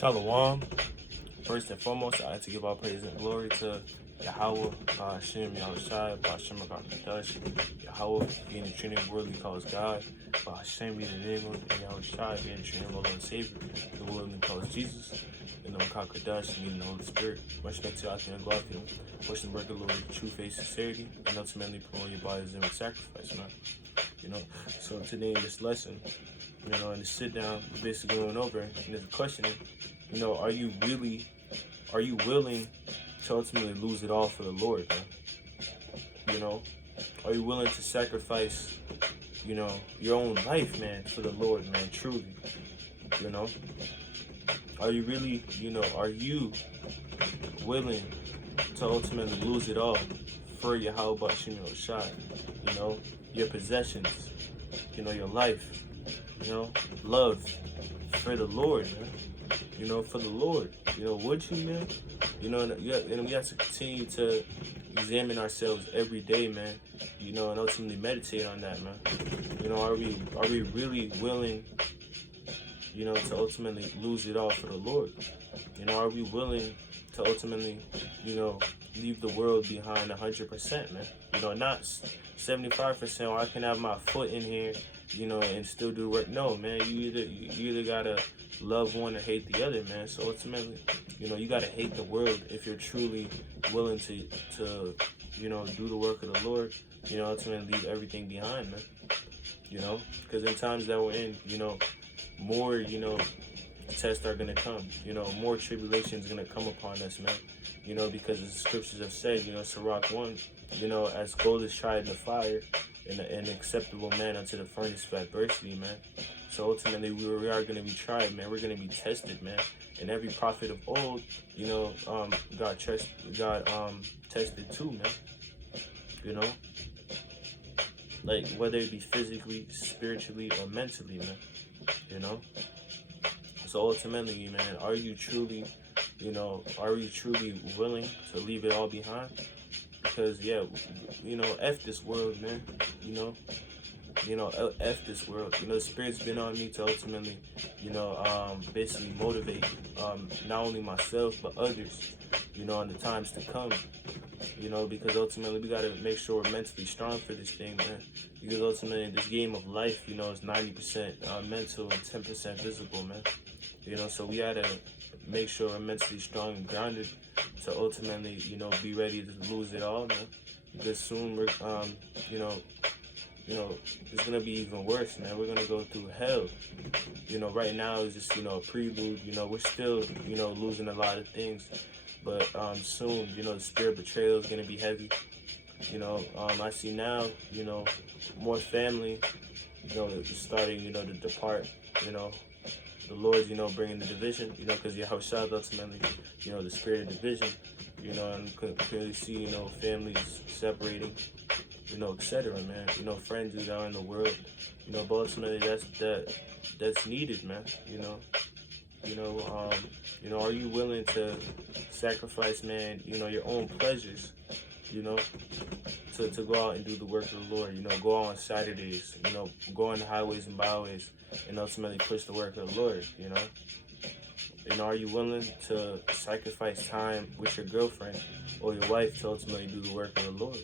Shalom. First and foremost, I like to give all praise and glory to Yahweh, Hashem, Yahushai, Hashem, Akakadosh, Yahweh, being the Trinity worldly calls God, Hashem, being the name of Yahushai, being the Trinity Lord and Savior, the worldly calls Jesus, and the Akakadosh, meaning the Holy Spirit. Much respect to Akim and Glafim, pushing the work of the Lord with true faith, sincerity, and ultimately promoting your bodies in sacrifice, man. So today in this lesson, in this sit down, basically going over, and there's a questioning, are you willing to ultimately lose it all for the Lord, man? Are you willing to sacrifice, your own life, man, for the Lord, man, truly? Are you really, are you willing to ultimately lose it all for Yahweh Bashim Yoshai? Your possessions, your life, love for the Lord, man. For the Lord, would you, man? And we have to continue to examine ourselves every day, man. And ultimately meditate on that, man. Are we really willing, to ultimately lose it all for the Lord? Are we willing to ultimately, leave the world behind 100%, man? Not 75%, or I can have my foot in here, and still do work. No, man, you either gotta love one or hate the other, man. So ultimately, you gotta hate the world if you're truly willing to do the work of the Lord, ultimately leave everything behind, man. Because in times that we're in, more, tests are gonna come, more tribulations gonna come upon us, man. Because the scriptures have said, Sirach 1, as gold is tried in the fire, and an acceptable man unto the furnace of adversity, man. So ultimately, we are going to be tried, man. We're going to be tested, man. And every prophet of old, God tested too, man. Like whether it be physically, spiritually, or mentally, man. So ultimately, man, are you truly willing to leave it all behind? Because F this world, man. F this world. The Spirit's been on me to ultimately, basically motivate not only myself but others, in the times to come. Because ultimately we gotta make sure we're mentally strong for this thing, man. Because ultimately this game of life, is 90% mental and 10% physical, man. So we gotta make sure we're mentally strong and grounded to ultimately, be ready to lose it all, man. Because soon we're, it's gonna be even worse, man. We're gonna go through hell. Right now is just, a prelude. We're still, losing a lot of things, but soon, the spirit betrayal is gonna be heavy. I see now, more family, starting, to depart. The Lord's, bringing the division, because Yahushua ultimately, the spirit of division, and could clearly see, families separating, etc., man. Friends who's out in the world, but ultimately that's needed, man. Are you willing to sacrifice, man, your own pleasures, to go out and do the work of the Lord, go out on Saturdays, go on the highways and byways, and ultimately push the work of the Lord, are you willing to sacrifice time with your girlfriend or your wife to ultimately do the work of the Lord,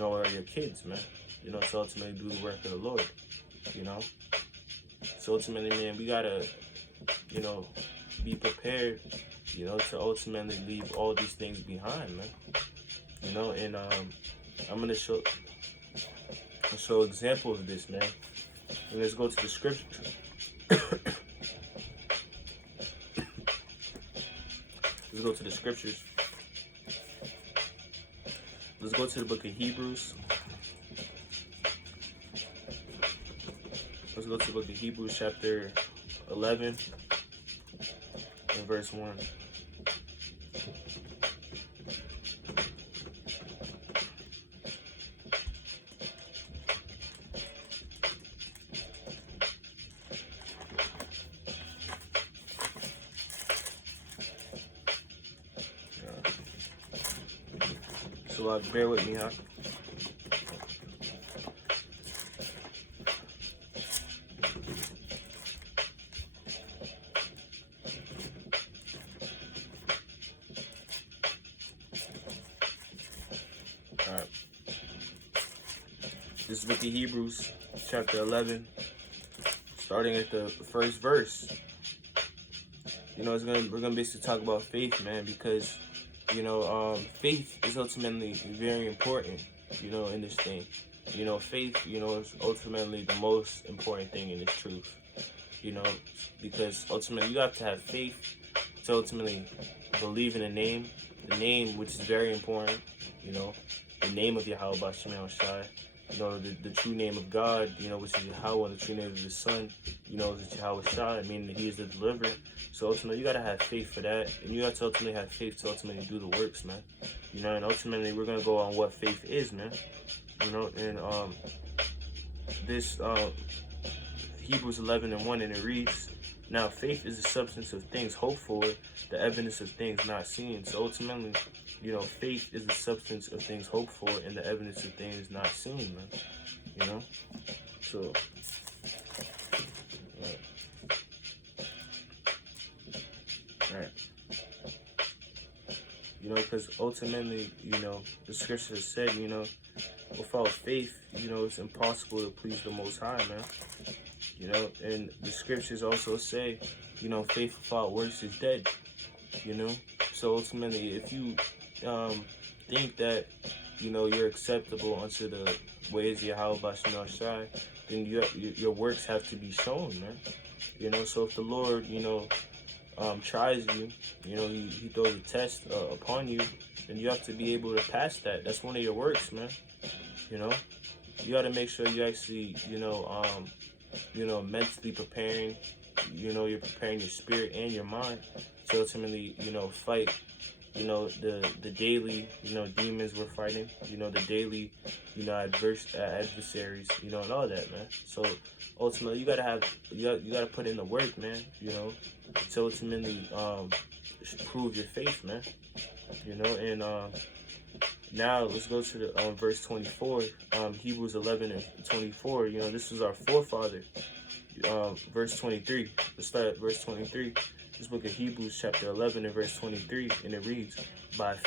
or your kids, man, to ultimately do the work of the Lord, So ultimately, man, we gotta, be prepared, to ultimately leave all these things behind, man. And I'm gonna show example of this, man. And let's go to the scripture. Let's go to the scriptures. Let's go to the book of Hebrews. Let's go to the book of Hebrews, chapter 11, and verse 1. So bear with me, huh? This is book of Hebrews, chapter 11, starting at the first verse. We're gonna basically talk about faith, man, because faith is ultimately very important, in this thing. Faith, is ultimately the most important thing in this truth. Because ultimately you have to have faith to ultimately believe in the name which is very important. The name of Yahweh Bashim Shai. The true name of God, which is Yahweh, and the true name of the Son, is Yahweh Shai, meaning that He is the deliverer. So ultimately, you gotta have faith for that, and you have to ultimately have faith to ultimately do the works, man. And ultimately, we're gonna go on what faith is, man. And this Hebrews 11:1, and it reads, "Now faith is the substance of things hoped for, the evidence of things not seen." So ultimately, faith is the substance of things hoped for and the evidence of things not seen, man. So, right. Because ultimately, the scriptures said, without faith, it's impossible to please the Most High, man. And the scriptures also say, faith without works is dead, So ultimately, if you think that, you're acceptable unto the ways of Yahweh Bashim Shai, then your works have to be shown, man. So if the Lord, tries you, he throws a test upon you, then you have to be able to pass that. That's one of your works, man. You got to make sure you actually, mentally preparing, you're preparing your spirit and your mind to ultimately, fight, the daily, demons we're fighting, the daily, adversaries, and all that, man. So ultimately, you gotta put in the work, man, to ultimately prove your faith, man. And now let's go to the verse 24, Hebrews 11:24. This is our forefather. Verse 23. Let's start at verse 23. This book of Hebrews, chapter 11, and verse 23, and it reads, By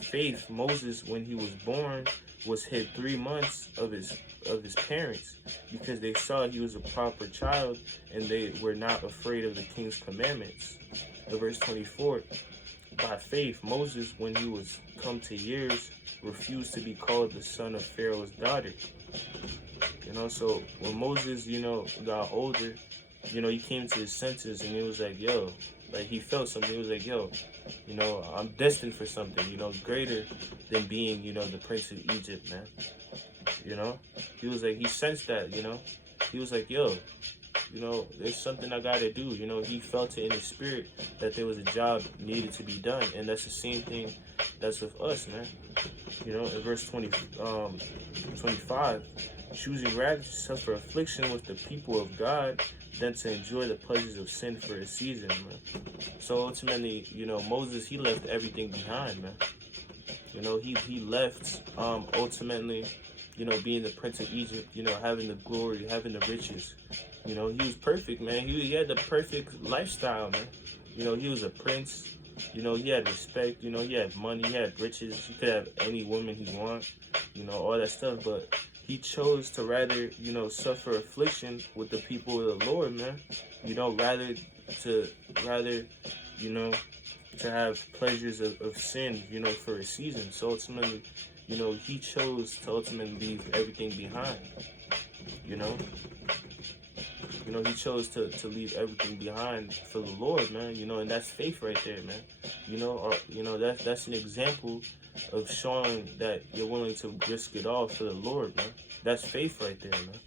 faith, Moses, when he was born, was hid 3 months of his parents, because they saw he was a proper child, and they were not afraid of the king's commandments. And verse 24. By faith, Moses, when he was come to years, refused to be called the son of Pharaoh's daughter. So when Moses, got older, he came to his senses, and he was like, yo, like he felt something. He was like, yo, I'm destined for something, greater than being, the prince of Egypt, man. He was like, he sensed that, he was like, yo, there's something I gotta do. He felt it in his spirit that there was a job needed to be done, and that's the same thing that's with us, man. In verse 25, choosing rather to suffer affliction with the people of God than to enjoy the pleasures of sin for a season, man. So ultimately, Moses, he left everything behind, man. He left ultimately, being the prince of Egypt, having the glory, having the riches. He was perfect, man. He had the perfect lifestyle, man. He was a prince. He had respect. He had money. He had riches. He could have any woman he want. All that stuff. But he chose to rather, suffer affliction with the people of the Lord, man. Rather, to have pleasures of sin, for a season. So ultimately, he chose to ultimately leave everything behind. He chose to leave everything behind for the Lord, man. And that's faith right there, man. That's an example of showing that you're willing to risk it all for the Lord, man. That's faith right there, man.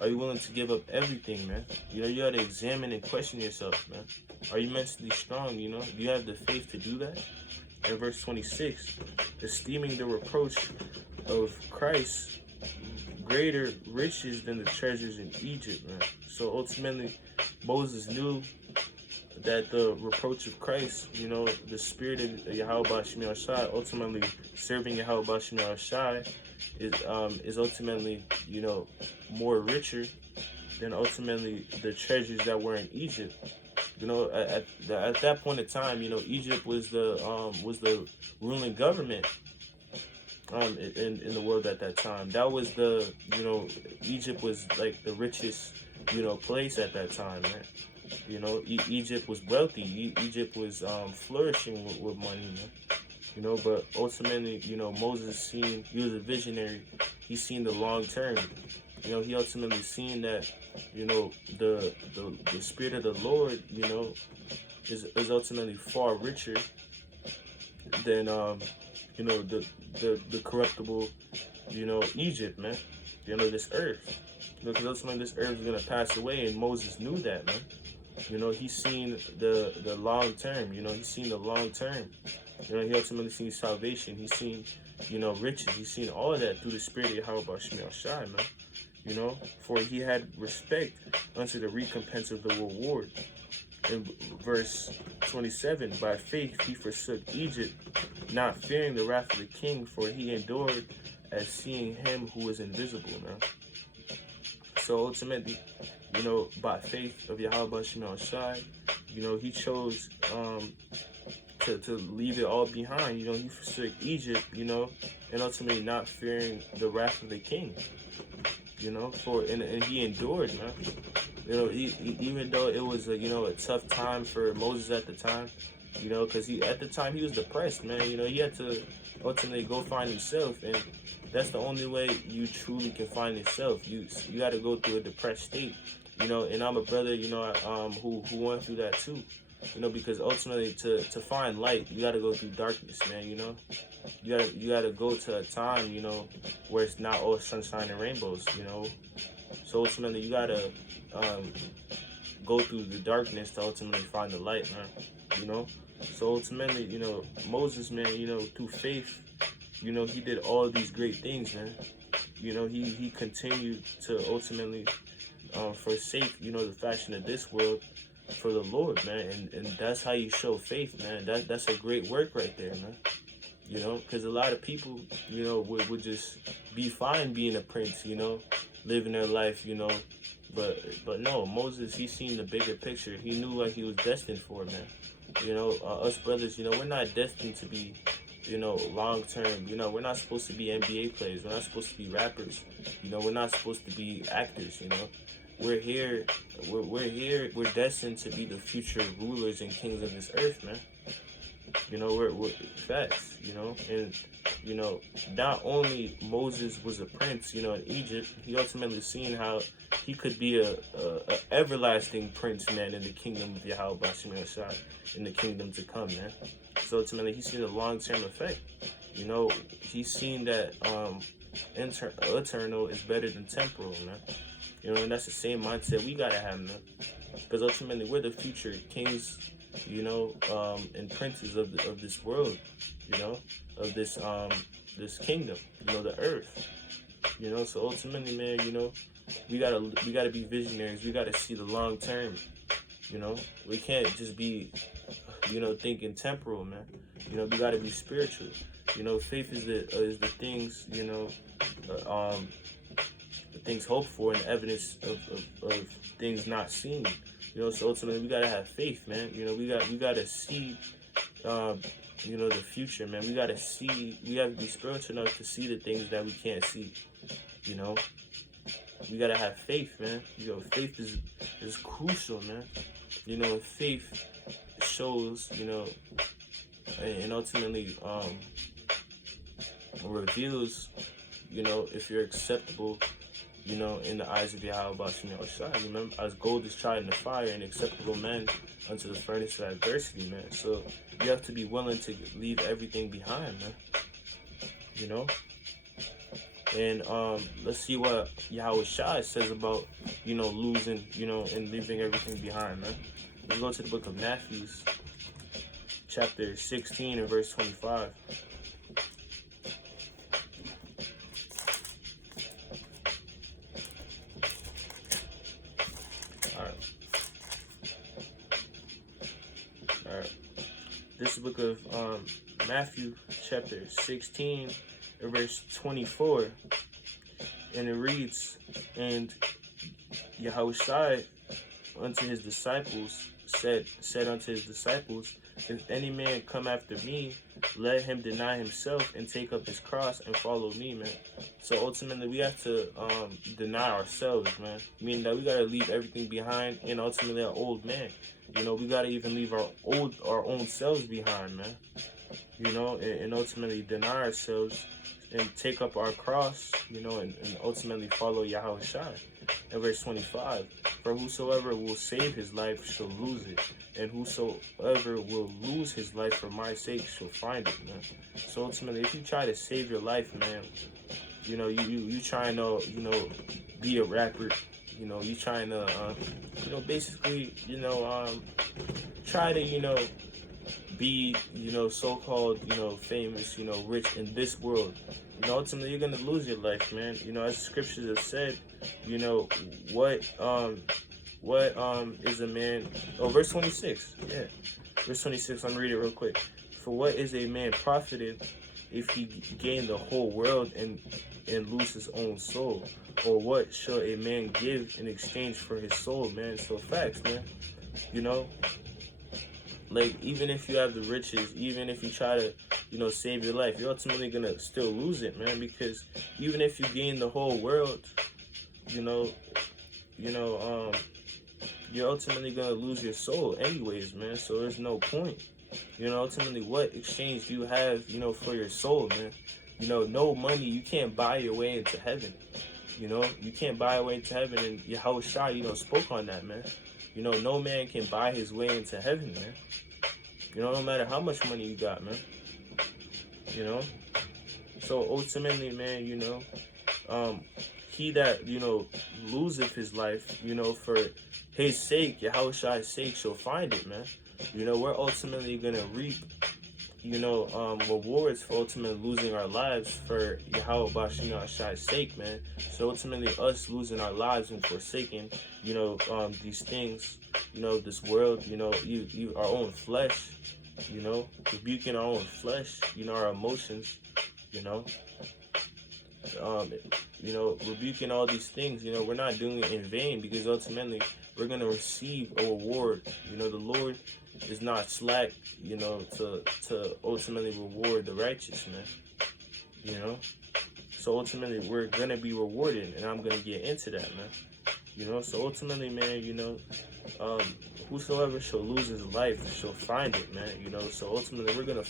Are you willing to give up everything, man? You gotta examine and question yourself, man. Are you mentally strong, Do you have the faith to do that? In verse 26, esteeming the reproach of Christ greater riches than the treasures in Egypt, man. So ultimately, Moses knew that the reproach of Christ, the spirit of Yahweh Bashim Shai, ultimately serving Yahweh Bashim Shai, is ultimately, more richer than ultimately the treasures that were in Egypt. At that point in time, Egypt was the ruling government. in the world at that time. That was the, Egypt was like the richest, place at that time, man. Egypt was wealthy. Egypt was flourishing with money, man. But ultimately, Moses he was a visionary. He seen the long term. He ultimately seen that, the spirit of the Lord, is ultimately far richer than the corruptible, Egypt, man. This earth. Because ultimately this earth is gonna pass away, and Moses knew that, man. He's seen the long term. He's seen the long term. He ultimately seen salvation. He's seen, riches. He's seen all of that through the spirit of Yahweh Shemiel Shai, man. For he had respect unto the recompense of the reward. In verse 27, by faith he forsook Egypt, not fearing the wrath of the king, for he endured as seeing him who is invisible, man. So ultimately, by faith of Yahweh Shemiel Shai, he chose to leave it all behind. He forsook Egypt, and ultimately not fearing the wrath of the king. And he endured, man. Even though it was a tough time for Moses at the time, because at the time he was depressed, man. He had to ultimately go find himself, and that's the only way you truly can find yourself. You got to go through a depressed state, And I'm a brother, who went through that too, because ultimately to find light, you got to go through darkness, man. You gotta go to a time, where it's not all sunshine and rainbows, So ultimately, you gotta go through the darkness to ultimately find the light, man. So ultimately, Moses, man, through faith, he did all of these great things, man. He continued to ultimately forsake, the fashion of this world for the Lord, man. And that's how you show faith, man. That's a great work right there, man. Because a lot of people, would just be fine being a prince, living their life, But no, Moses, he seen the bigger picture. He knew what he was destined for, man. Us brothers, we're not destined to be, long term. We're not supposed to be NBA players. We're not supposed to be rappers. We're not supposed to be actors. We're here. We're destined to be the future rulers and kings of this earth, man. We're facts, and not only Moses was a prince, in Egypt, he ultimately seen how he could be a everlasting prince, man, in the kingdom of Yahweh Shemiel Shai, in the kingdom to come, man. So ultimately, he's seen the long-term effect. He's seen that eternal is better than temporal, man. And that's the same mindset we gotta have, man. Because ultimately, we're the future kings, and princes of this world, of this kingdom, the earth, So ultimately, man, we gotta be visionaries. We gotta see the long term, We can't just be, thinking temporal, man. We gotta be spiritual. Faith is the things, the things hoped for and evidence of things not seen. So ultimately we gotta have faith, man. We gotta see, the future, man. We gotta be spiritual enough to see the things that we can't see. We gotta have faith, man. Faith is crucial, man. Faith shows, and ultimately reveals, if you're acceptable, in the eyes of Yahweh Shemiel Shai. Remember, as gold is tried in the fire, and acceptable men unto the furnace of adversity, man. So you have to be willing to leave everything behind, man. And let's see what Yahweh Shai says about, losing, and leaving everything behind, man. Let's go to the book of Matthew, chapter 16 and verse 25. This is the book of Matthew, chapter 16, verse 24, and it reads, and Yahushai unto his disciples, said unto his disciples, if any man come after me, let him deny himself and take up his cross and follow me, man. So ultimately, we have to deny ourselves, man. Meaning that we gotta leave everything behind, and ultimately our old man. You know, we gotta even leave our own selves behind, man. You know, and ultimately deny ourselves and take up our cross, you know, and ultimately follow Yahweh Shai. In verse 25, for whosoever will save his life shall lose it, and whosoever will lose his life for my sake shall find it, man. So ultimately, if you try to save your life, man, you know, you trying to, you know, be a rapper, you know, you trying to, you know, basically, you know, try to, you know, be, you know, so-called, you know, famous, you know, rich in this world. You know, ultimately, you're going to lose your life, man. You know, as the scriptures have said, you know, what is a man, verse 26, yeah. Verse 26, I'm reading it real quick. For what is a man profited if he gain the whole world and lose his own soul? Or what shall a man give in exchange for his soul, man? So facts, man. You know, like, even if you have the riches, even if you try to, you know, save your life, you're ultimately gonna still lose it, man. Because even if you gain the whole world, you know, you're ultimately gonna lose your soul anyways, man. So there's no point. You know, ultimately, what exchange do you have, you know, for your soul, man? You know, no money, you can't buy your way into heaven. You know, you can't buy your way into heaven, and Yahweh Shai, you know, spoke on that, man. You know, no man can buy his way into heaven, man. You know, no matter how much money you got, man. You know? So ultimately, man, you know, he that, you know, loseth his life, you know, for his sake, Yahweh Shai's sake, shall find it, man. You know, we're ultimately gonna reap, you know, rewards for ultimately losing our lives for Yahweh Shai's sake, man. So ultimately, us losing our lives and forsaking, you know, these things, you know, this world, you know, our own flesh, you know, rebuking our own flesh, you know, our emotions, you know, rebuking all these things, you know, we're not doing it in vain, because ultimately we're gonna receive a reward. You know, the Lord is not slack, you know, to ultimately reward the righteous, man. You know, so ultimately we're gonna be rewarded, and I'm gonna get into that, man. You know, so ultimately, man, you know, whosoever shall lose his life shall find it, man. You know, so ultimately we're gonna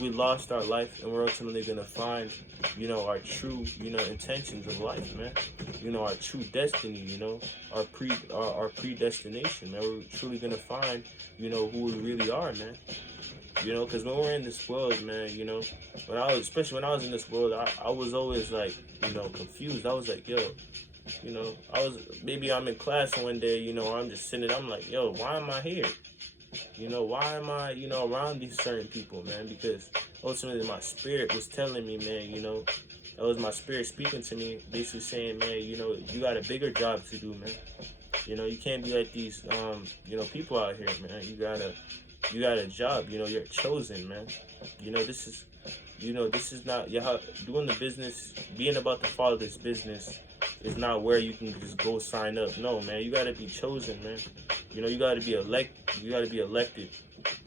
we lost our life, and we're ultimately gonna find, you know, our true, you know, intentions of life, man. You know, our true destiny, you know, our predestination, man. We're truly gonna find, you know, who we really are, man. You know, because when we're in this world, man, you know, especially when I was in this world, I was always like, you know, confused. I was like, yo, you know, maybe I'm in class one day, you know, I'm just sitting, I'm like, yo, why am I here? You know, why am I, you know, around these certain people, man? Because ultimately my spirit was telling me, man, you know, that was my spirit speaking to me, basically saying, man, you know, you got a bigger job to do, man. You know, you can't be like these, you know, people out here, man. You got a job, you know, you're chosen, man. You know, this is not, doing the business, being about the Father's business is not where you can just go sign up. No, man, you gotta be chosen, man. You know, you gotta be elected,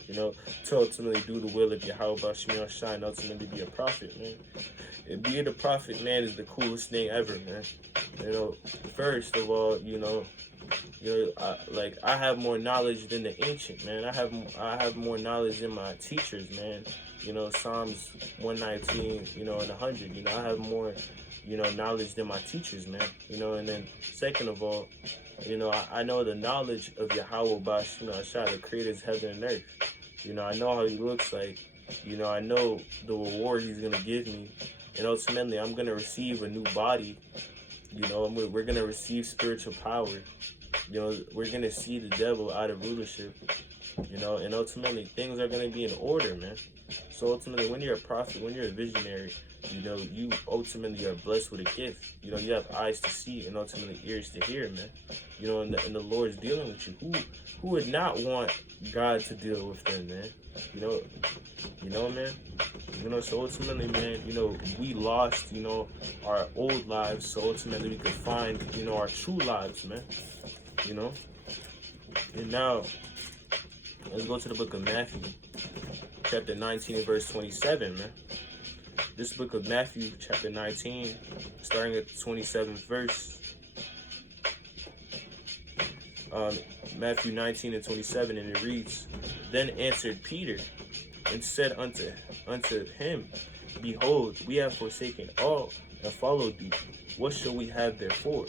you know, to ultimately do the will of Yahweh Shai Shai and ultimately be a prophet, man. And being a prophet, man, is the coolest thing ever, man. You know, first of all, you know, I have more knowledge than the ancient, man. I have more knowledge than my teachers, man. You know, Psalms 119, you know, and 100. You know, I have more, you know, knowledge than my teachers, man. You know, and then second of all, you know, I know the knowledge of Yahweh Shai, the creator's heaven and earth. You know, I know how he looks like. You know, I know the reward he's gonna give me, and ultimately, I'm gonna receive a new body. You know, we're gonna receive spiritual power. You know, we're gonna see the devil out of rulership. You know, and ultimately, things are gonna be in order, man. So ultimately, when you're a prophet, when you're a visionary, you know, you ultimately are blessed with a gift. You know, you have eyes to see and ultimately ears to hear, man. You know, and the Lord's dealing with you. Who would not want God to deal with them, man? You know, man. You know, so ultimately, man, you know, we lost, you know, our old lives, so ultimately we could find, you know, our true lives, man. You know, And now, let's go to the book of Matthew, chapter 19 and verse 27, man. This book of Matthew, chapter 19, starting at the 27th verse. Matthew 19 and 27, and it reads, Then answered Peter and said unto him, Behold, we have forsaken all and followed thee. What shall we have therefore?